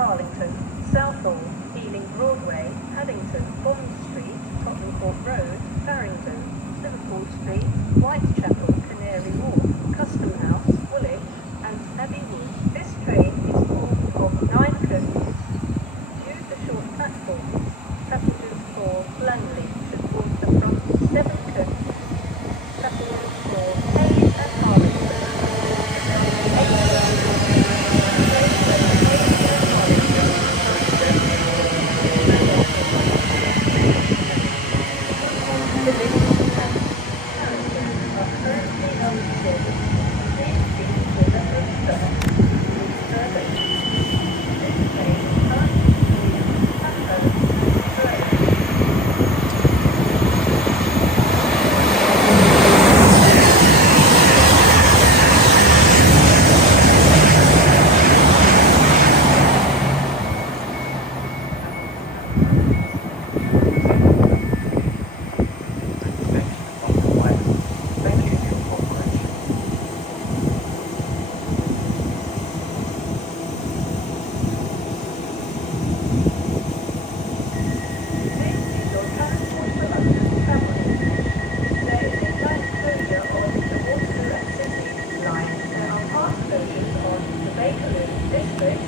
Carlington, Southall, Ealing Broadway, Paddington, Bond Street, Tottenham Court Road, Farringdon, Liverpool Street, Whitechapel, Canary Wharf, Custom House, Woolwich, and Abbey Wood. This train is formed of 9 coaches. Due to short platforms, passengers for Langley should walk the front 7 coaches. Passengers for Hayes and Harlington. The list and characters are currently unfilled. Please speak to the first staff. Further, this train currently leaves Sappho and Slough. Thank you for your cooperation. This is your transport for London travel information. There is a night closure on the Waterloo and City line. There are fast closures on the Bakerloo, District,